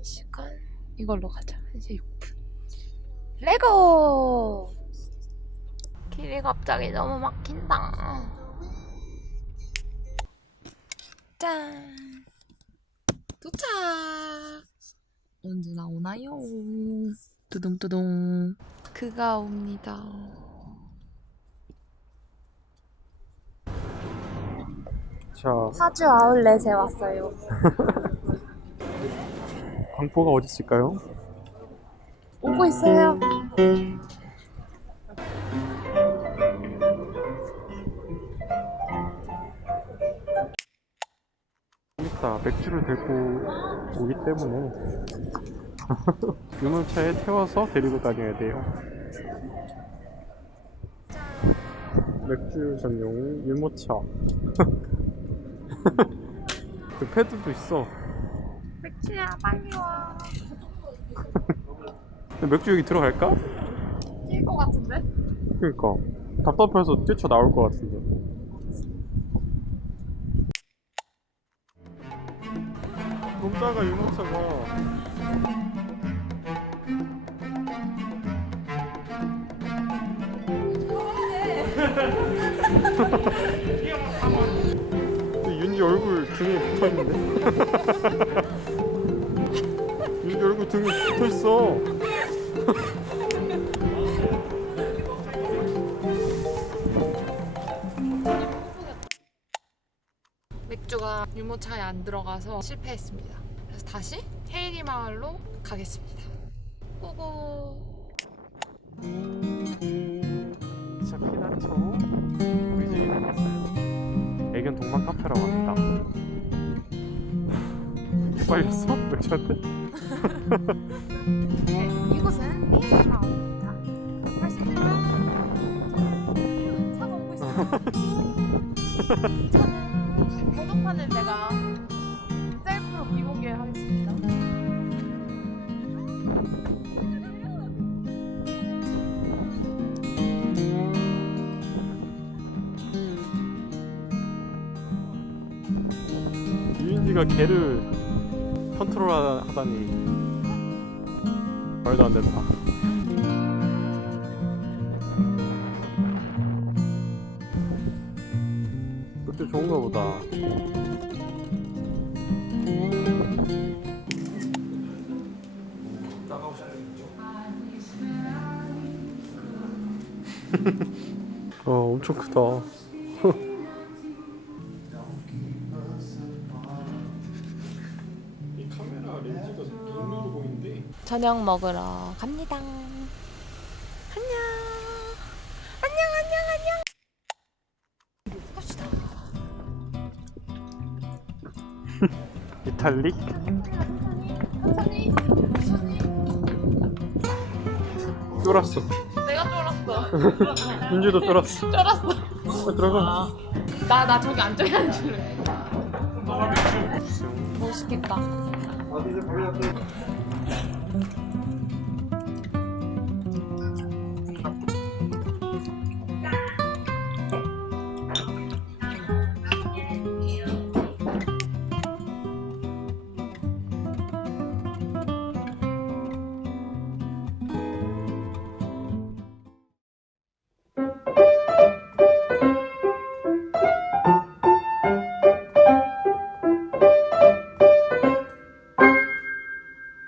1시간. 이걸로 가자. 1시 6분. 레고! 길이 갑자기 너무 막힌다. 짠. 도착! 언제 나오나요? 두둥두둥. 그가 옵니다. 자, 파주 아울렛에 왔어요. 광포가 어디 있을까요? 오고 있어요. 있다. 맥주를 들고 오기 때문에 유모차에 태워서 데리고 다녀야 돼요. 맥주 전용 유모차. 그 패드도 있어. 맥주야 빨리 와 맥주 여기 들어갈까? 뛸 것 같은데? 그니까 답답해서 뛰쳐 나올 것 같은데. 작아 유모차가. 윤지 얼굴 등에 붙어 있는데. 있어. 맥주가 유모차에 안 들어가서 실패했습니다. 그래서 다시 테이리 마을로 가겠습니다. 고고. 자 피나초 브리즈에 왔어요. 애견 동반 카페라고 합니다. 빨렸어? 맥주한테? 네, 이곳은 마을입니다. 훨씬 차가 오고 있어요. 저는 번호판을 내가 셀프로 비공개하겠습니다. 유인지가 개를 컨트롤 하다니 말도 안 된다. 맥주 좋은가 보다. 어, 엄청 크다. 저녁 먹으러 갑니다. 안녕. 안녕 안녕 안녕. 갑시다. 이탈릭? 쫄았어. 내가 쫄았어. 윤주도 쫄았어. 쫄았어. 어, 들어가. 나 나 저기 안쪽에 앉을래. 멋있겠다.